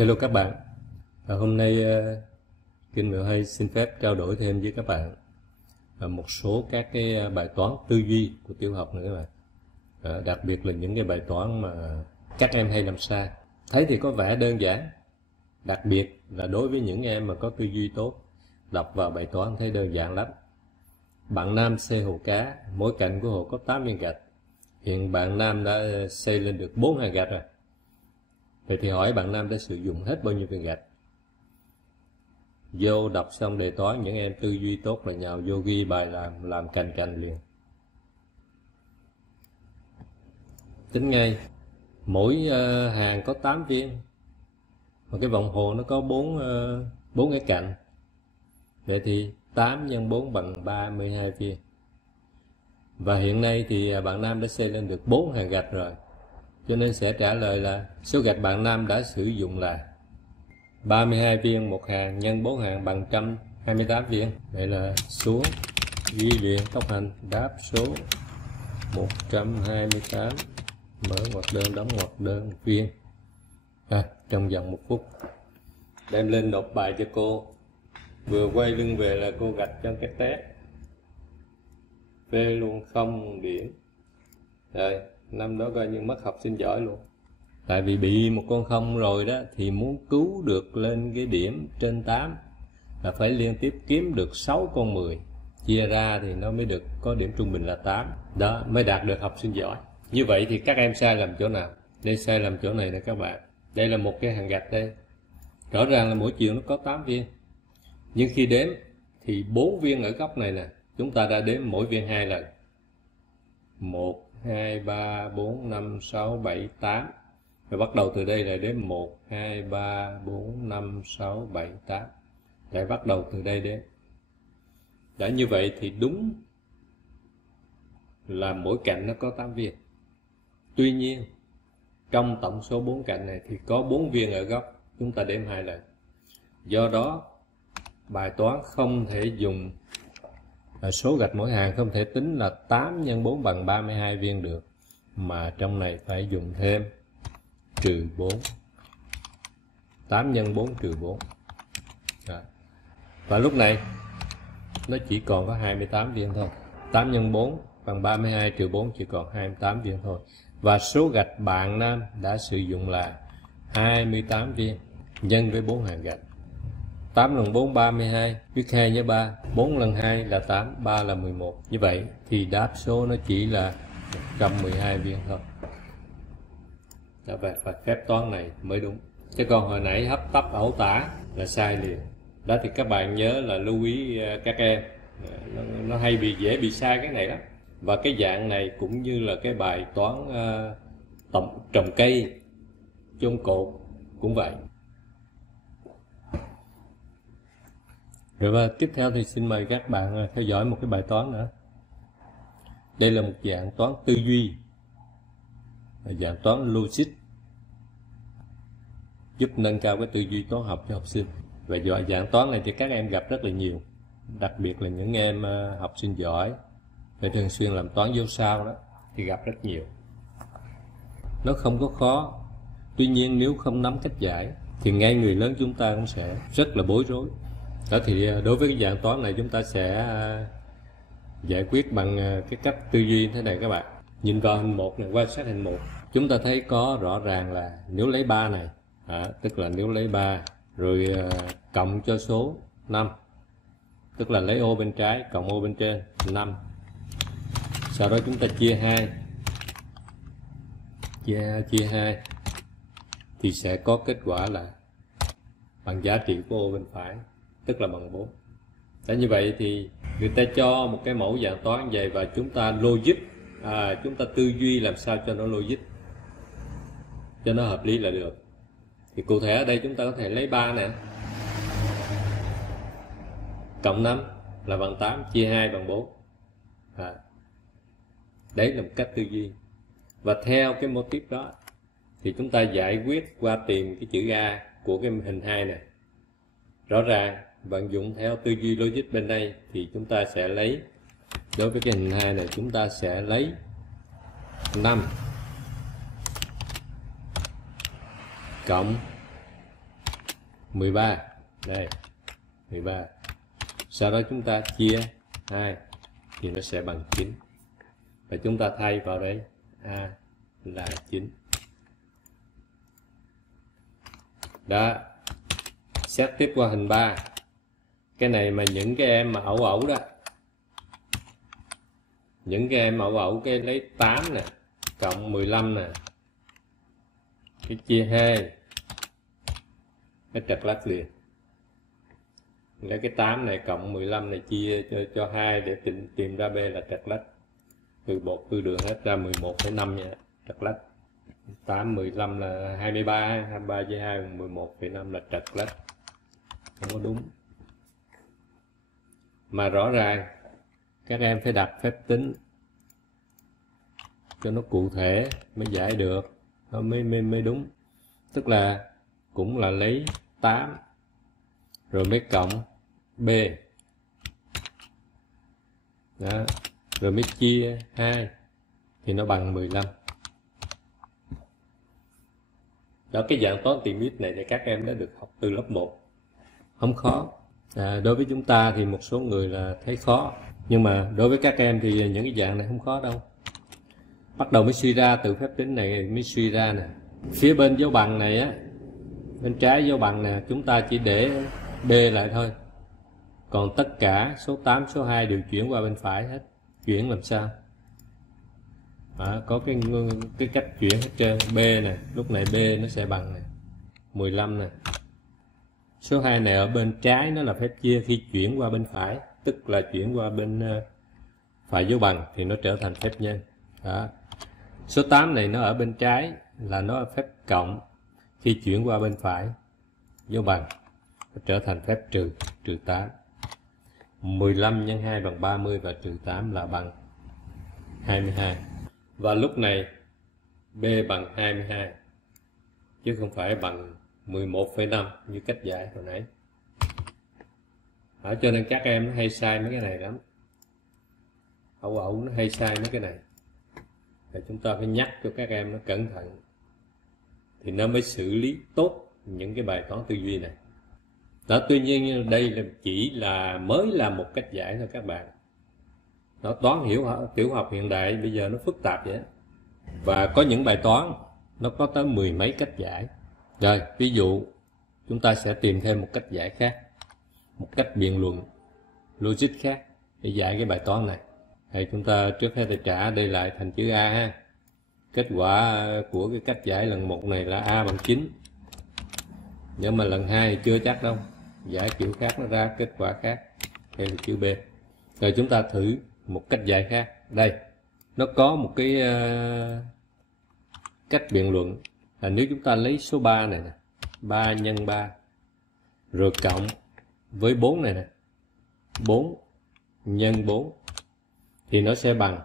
Hello các bạn. Hôm nay Kinh Mẹo Hay xin phép trao đổi thêm với các bạn một số các cái bài toán tư duy của tiểu học nữa các bạn. Đặc biệt là những cái bài toán mà các em hay làm sai. Thấy thì có vẻ đơn giản, đặc biệt là đối với những em mà có tư duy tốt, đọc vào bài toán thấy đơn giản lắm. Bạn Nam xây hồ cá, mỗi cạnh của hồ có 8 viên gạch. Hiện bạn Nam đã xây lên được 4 hàng gạch rồi. Vậy thì hỏi bạn Nam đã sử dụng hết bao nhiêu viên gạch? Vô đọc xong đề toán, những em tư duy tốt là nhào vô ghi bài làm cành liền. Tính ngay, mỗi hàng có 8 viên, mà cái vòng hồ nó có 4 cái cạnh. Vậy thì 8 nhân 4 bằng 32 viên. Và hiện nay thì bạn Nam đã xây lên được 4 hàng gạch rồi. Cho nên sẽ trả lời là số gạch bạn Nam đã sử dụng là 32 viên một hàng nhân 4 hàng bằng 128 viên. Vậy là xuống ghi liền tốc hành đáp số 128, mở ngoặc đơn đóng ngoặc đơn viên. Trong vòng 1 phút đem lên nộp bài cho cô. Vừa quay lưng về là cô gạch cho cái test. Phê luôn 0 điểm. Rồi năm đó coi như mất học sinh giỏi luôn. Tại vì bị một con không rồi đó, thì muốn cứu được lên cái điểm trên 8 là phải liên tiếp kiếm được 6 con 10. Chia ra thì nó mới được có điểm trung bình là 8. Đó mới đạt được học sinh giỏi. Như vậy thì các em sai lầm chỗ nào? Đây sai lầm chỗ này nè các bạn. Đây là một cái hàng gạch đây. Rõ ràng là mỗi chiều nó có 8 viên. Nhưng khi đếm thì 4 viên ở góc này nè, chúng ta đã đếm mỗi viên 2 lần. 1, 2, 3, 4, 5, 6, 7, 8. Và bắt đầu từ đây là đếm 1, 2, 3, 4, 5, 6, 7, 8. Lại bắt đầu từ đây đếm. Đã như vậy thì đúng là mỗi cạnh nó có 8 viên. Tuy nhiên, trong tổng số 4 cạnh này thì có 4 viên ở góc, chúng ta đếm 2 lần. Do đó, bài toán không thể dùng số gạch mỗi hàng, không thể tính là 8 nhân 4 bằng 32 viên được, mà trong này phải dùng thêm trừ 4. 8 nhân 4 trừ 4. Và lúc này nó chỉ còn có 28 viên thôi. 8 nhân 4 bằng 32 trừ 4 chỉ còn 28 viên thôi. Và số gạch bạn Nam đã sử dụng là 28 viên nhân với 4 hàng gạch. 8 lần 4 32, viết 2 nhớ 3, 4 lần 2 là 8, 3 là 11. Như vậy thì đáp số nó chỉ là 112 viên thôi. Đó, về phép toán này mới đúng. Chứ còn hồi nãy hấp tấp ẩu tả là sai liền. Đó thì các bạn nhớ là lưu ý các em, nó hay dễ bị sai cái này lắm. Và cái dạng này cũng như là cái bài toán trồng cây, chôn cột cũng vậy. Rồi và tiếp theo thì xin mời các bạn theo dõi một cái bài toán nữa. Đây là một dạng toán tư duy, dạng toán logic, giúp nâng cao cái tư duy toán học cho học sinh. Và dạng toán này thì các em gặp rất là nhiều, đặc biệt là những em học sinh giỏi phải thường xuyên làm toán dấu sao đó thì gặp rất nhiều. Nó không có khó, tuy nhiên nếu không nắm cách giải thì ngay người lớn chúng ta cũng sẽ rất là bối rối. Đó thì đối với cái dạng toán này chúng ta sẽ giải quyết bằng cái cách tư duy như thế này các bạn. Nhìn vào hình 1 này, quan sát hình 1, chúng ta thấy có rõ ràng là nếu lấy 3 này, tức là nếu lấy 3 rồi cộng cho số 5, tức là lấy ô bên trái cộng ô bên trên 5. Sau đó chúng ta chia 2, chia 2 thì sẽ có kết quả là bằng giá trị của ô bên phải, tức là bằng 4. Đã như vậy thì người ta cho một cái mẫu dạng toán vậy và chúng ta logic, chúng ta tư duy làm sao cho nó logic, cho nó hợp lý là được. Thì cụ thể ở đây chúng ta có thể lấy 3 nè, cộng 5 là bằng 8, chia 2 bằng 4. Đấy là một cách tư duy. Và theo cái mô típ đó thì chúng ta giải quyết qua tìm cái chữ A của cái hình 2 này. Rõ ràng vận dụng theo tư duy logic bên đây thì chúng ta sẽ lấy, đối với cái hình 2 này chúng ta sẽ lấy 5 cộng 13. Đây, 13. Sau đó chúng ta chia 2 thì nó sẽ bằng 9. Và chúng ta thay vào đây A là 9. Đó. Xét tiếp qua hình 3. Cái này mà những cái em mà ẩu đó. Những cái em ẩu cái lấy 8 nè, cộng 15 nè. Cái chia 2. Cái trật lắc liền. Lấy cái 8 này cộng 15 này chia cho 2 để tìm ra B là trật lắc. Từ bột từ đường hết ra 11,5 nha. Trật lắc. 8, 15 là 23. 23 chia 2 là 11,5 là trật lắc. Không có đúng. Mà rõ ràng các em phải đặt phép tính cho nó cụ thể mới giải được, nó mới đúng. Tức là cũng là lấy 8 rồi mới cộng B. Đó. Rồi mới chia 2 thì nó bằng 15. Đó, cái dạng toán tìm x này thì các em đã được học từ lớp 1. Không khó. Đối với chúng ta thì một số người là thấy khó. Nhưng mà đối với các em thì những cái dạng này không khó đâu. Bắt đầu mới suy ra, từ phép tính này mới suy ra nè. Phía bên dấu bằng này á, bên trái dấu bằng nè, chúng ta chỉ để B lại thôi. Còn tất cả số 8, số 2 đều chuyển qua bên phải hết. Chuyển làm sao? Có cái cách chuyển hết trơn. B nè, lúc này B nó sẽ bằng nè 15 nè. Số 2 này ở bên trái nó là phép chia, khi chuyển qua bên phải, tức là chuyển qua bên phải dấu bằng thì nó trở thành phép nhân. Đó. Số 8 này nó ở bên trái là nó phép cộng, khi chuyển qua bên phải dấu bằng nó trở thành phép trừ, trừ 8. 15 nhân 2 bằng 30 và trừ 8 là bằng 22. Và lúc này B bằng 22 chứ không phải bằng 11,5 như cách giải hồi nãy. Cho nên các em nó hay sai mấy cái này lắm. Ẩu nó hay sai mấy cái này. Thì chúng ta phải nhắc cho các em nó cẩn thận thì nó mới xử lý tốt những cái bài toán tư duy này. Đó, tuy nhiên đây là chỉ là mới là một cách giải thôi các bạn. Nó toán tiểu học hiện đại bây giờ nó phức tạp vậy. Và có những bài toán nó có tới 10 mấy cách giải. Rồi, ví dụ chúng ta sẽ tìm thêm một cách giải khác, một cách biện luận logic khác để giải cái bài toán này. Thì chúng ta trước hết phải trả đây lại thành chữ A ha. Kết quả của cái cách giải lần 1 này là A bằng 9. Nhưng mà lần 2 thì chưa chắc đâu. Giải kiểu khác nó ra kết quả khác. Đây là chữ B. Rồi chúng ta thử một cách giải khác. Đây, nó có một cái cách biện luận là nếu chúng ta lấy số 3 này nè, 3 nhân 3 rồi cộng với 4 này nè, 4 nhân 4 thì nó sẽ bằng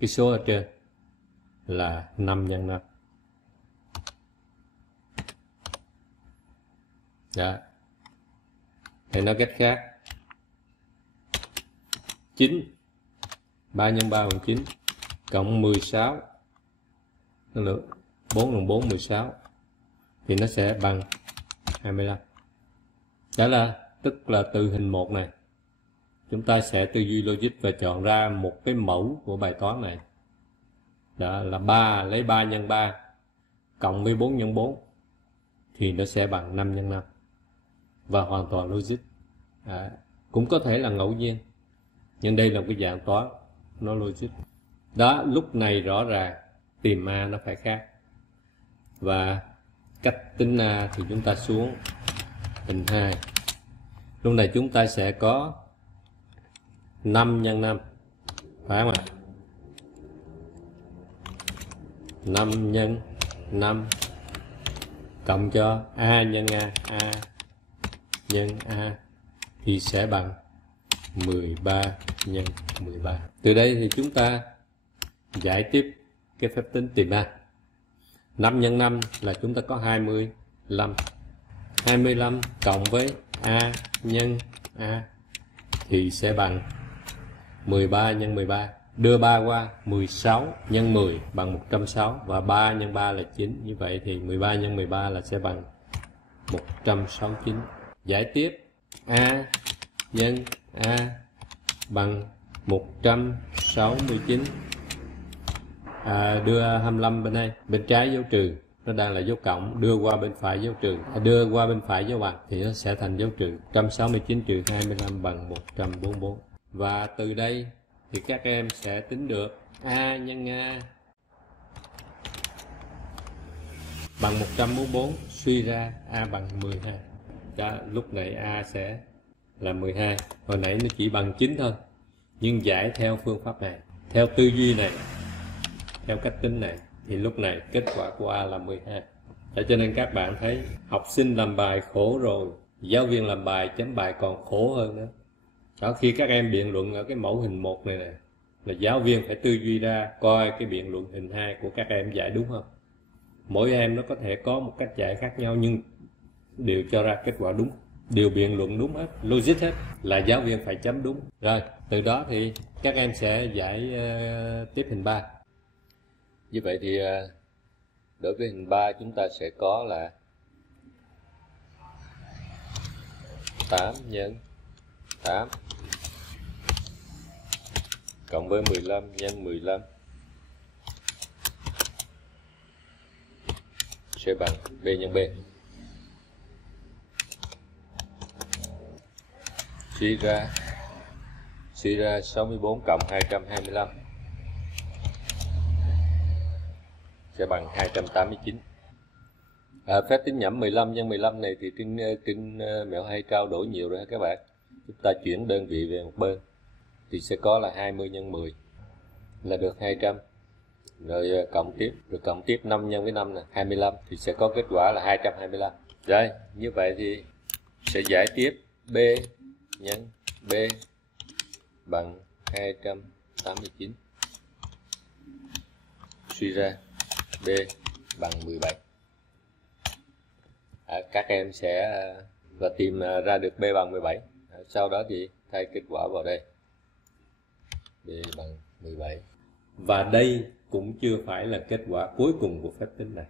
cái số ở trên là 5 nhân 5. Đó. Hay nói cách khác, 9 3 nhân 3 bằng 9 cộng 16 nó nữa 4 lần 4 16 thì nó sẽ bằng 25. Đó là tức là từ hình 1 này chúng ta sẽ tư duy logic và chọn ra một cái mẫu của bài toán này. Đó là 3, lấy 3 nhân 3 cộng với 4 nhân 4 thì nó sẽ bằng 5 nhân 5. Và hoàn toàn logic. Cũng có thể là ngẫu nhiên, nhưng đây là một cái dạng toán nó logic. Đó, lúc này rõ ràng tìm A nó phải khác. Và cách tính A thì chúng ta xuống hình 2. Lúc này chúng ta sẽ có 5 nhân 5. Phải không ạ? 5 nhân 5 cộng cho A nhân A, A nhân A thì sẽ bằng 13 nhân 13. Từ đây thì chúng ta giải tiếp cái phép tính tìm A. 5 nhân 5 là chúng ta có 25. 25 cộng với A nhân A thì sẽ bằng 13 nhân 13. Đưa 3 qua, 16 nhân 10 bằng 160 và 3 nhân 3 là 9. Như vậy thì 13 nhân 13 là sẽ bằng 169. Giải tiếp A nhân A bằng 169. Đưa 25 bên đây, bên trái dấu trừ, nó đang là dấu cộng, đưa qua bên phải dấu trừ, đưa qua bên phải dấu bằng thì nó sẽ thành dấu trừ. 169 trừ 25 bằng 144. Và từ đây thì các em sẽ tính được A nhân A bằng 144, suy ra A bằng 12. Đó, lúc nãy A sẽ là 12, hồi nãy nó chỉ bằng 9 thôi. Nhưng giải theo phương pháp này, theo tư duy này, theo cách tính này, thì lúc này kết quả của A là 12. Cho nên các bạn thấy học sinh làm bài khổ rồi, giáo viên làm bài chấm bài còn khổ hơn nữa. Đó, khi các em biện luận ở cái mẫu hình 1 này nè, là giáo viên phải tư duy ra coi cái biện luận hình 2 của các em giải đúng không. Mỗi em nó có thể có một cách giải khác nhau nhưng đều cho ra kết quả đúng, đều biện luận đúng hết, logic hết, là giáo viên phải chấm đúng. Rồi, từ đó thì các em sẽ giải tiếp hình 3. Như vậy thì đối với hình 3 chúng ta sẽ có là 8 nhân 8 cộng với 15 nhân 15 sẽ bằng B nhân B. Suy ra 64 cộng 225 sẽ bằng 289. Phép tính nhẩm 15 nhân 15 này thì trên Mẹo Hay trao đổi nhiều rồi các bạn. Chúng ta chuyển đơn vị về một bên thì sẽ có là 20 nhân 10 là được 200. Rồi cộng tiếp 5 nhân với 5 là 25 thì sẽ có kết quả là 225. Rồi, như vậy thì sẽ giải tiếp B nhân B bằng 289. Suy ra B bằng 17. Các em sẽ và tìm ra được B bằng 17. Sau đó thì thay kết quả vào đây. B bằng 17. Và đây cũng chưa phải là kết quả cuối cùng của phép tính này.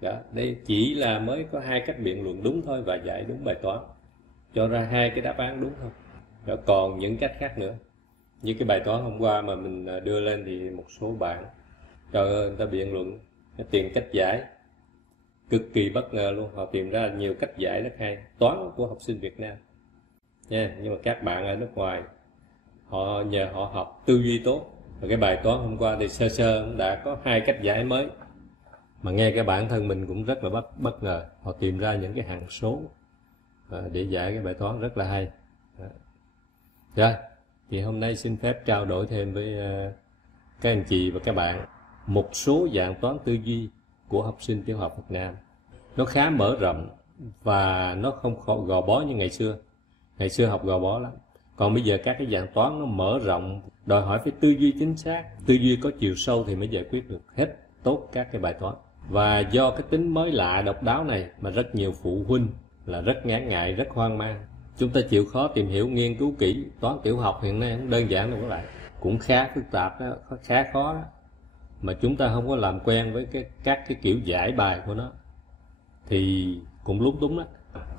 Đó, đây chỉ là mới có 2 cách biện luận đúng thôi và giải đúng bài toán, cho ra 2 cái đáp án đúng thôi. Đó, còn những cách khác nữa. Như cái bài toán hôm qua mà mình đưa lên thì một số bạn trời ơi, người ta biện luận tìm cách giải cực kỳ bất ngờ luôn, họ tìm ra nhiều cách giải rất hay, toán của học sinh Việt Nam nha. Nhưng mà các bạn ở nước ngoài họ nhờ họ học tư duy tốt, và cái bài toán hôm qua thì sơ cũng đã có 2 cách giải mới mà nghe cái bản thân mình cũng rất là bất ngờ, họ tìm ra những cái hằng số để giải cái bài toán rất là hay. Rồi thì hôm nay xin phép trao đổi thêm với các anh chị và các bạn một số dạng toán tư duy của học sinh tiểu học Việt Nam. Nó khá mở rộng và nó không gò bó như ngày xưa. Ngày xưa học gò bó lắm. Còn bây giờ các cái dạng toán nó mở rộng, đòi hỏi phải tư duy chính xác, tư duy có chiều sâu thì mới giải quyết được hết tốt các cái bài toán. Và do cái tính mới lạ độc đáo này mà rất nhiều phụ huynh là rất ngán ngại, rất hoang mang. Chúng ta chịu khó tìm hiểu, nghiên cứu kỹ. Toán tiểu học hiện nay không đơn giản đâu các bạn, cũng khá phức tạp đó, khá khó đó. Mà chúng ta không có làm quen với các cái kiểu giải bài của nó thì cũng lúng túng đó.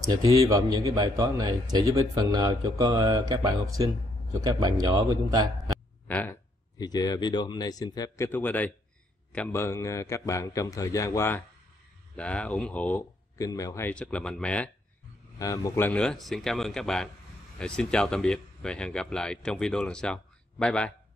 Và thì hy vọng những cái bài toán này sẽ giúp ích phần nào cho các bạn học sinh, cho các bạn nhỏ của chúng ta. Thì video hôm nay xin phép kết thúc ở đây. Cảm ơn các bạn trong thời gian qua đã ủng hộ kênh Mẹo Hay rất là mạnh mẽ. Một lần nữa xin cảm ơn các bạn. Xin chào tạm biệt và hẹn gặp lại trong video lần sau. Bye bye.